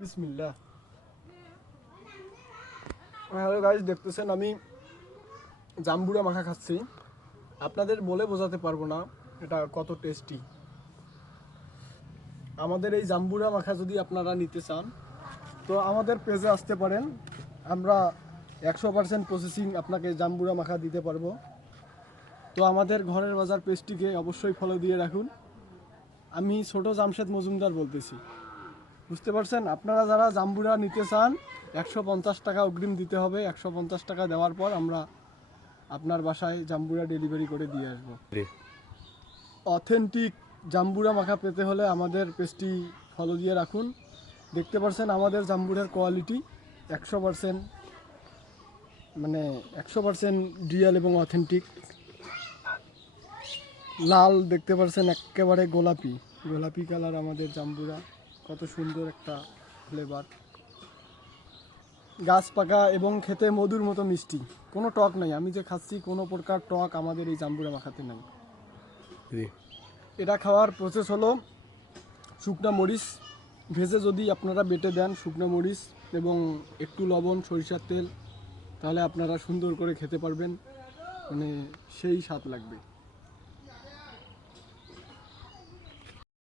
বিসমিল্লাহ। Hello guys, দেখতেছেন আমি জাম্বুরা মাখা খাচ্ছি। আপনাদের বলে বোঝাতে পারবো না এটা কত টেস্টি। আমাদের এই জাম্বুরা মাখা যদি আপনারা নিতে চান তো আমাদের পেজে আসতে পারেন। আমরা 100% প্রসেসিং আপনাকে জাম্বুরা মাখা দিতে পারবো। তো আমাদের ঘরের বাজার পেজটিকে অবশ্যই ফলো দিয়ে রাখুন। আমি ছোট জামশেদ মজুমদার বলতেছি। বুঝতে পারছেন? আপনারা যারা জাম্বুরা নিতে চান 150 টাকা অগ্রিম দিতে হবে। 150 টাকা দেওয়ার পর আমরা আপনার বাসায় জাম্বুরা ডেলিভারি করে দিয়ে আসবো। অথেন্টিক জাম্বুরা মাখা পেতে হলে আমাদের পেজটি ফলো দিয়ে রাখুন। দেখতে পাচ্ছেন আমাদের জাম্বুরার কোয়ালিটি 100%, মানে 100% রিয়েল এবং অথেন্টিক। লাল দেখতে পাচ্ছেন, একেবারে গোলাপি গোলাপি কালার আমাদের জাম্বুরা। কত সুন্দর একটা ফ্লেভার, গাছ পাকা এবং খেতে মধুর মতো মিষ্টি। কোনো টক নাই, আমি যে খাচ্ছি কোনো প্রকার টক আমাদের এই জাম্বুরা মাখাতে নাই। এটা খাওয়ার প্রসেস হলো শুকনো মরিচ ভেজে যদি আপনারা বেটে দেন, শুকনো মরিচ এবং একটু লবণ, সরিষার তেল, তাহলে আপনারা সুন্দর করে খেতে পারবেন, মানে সেই স্বাদ লাগবে।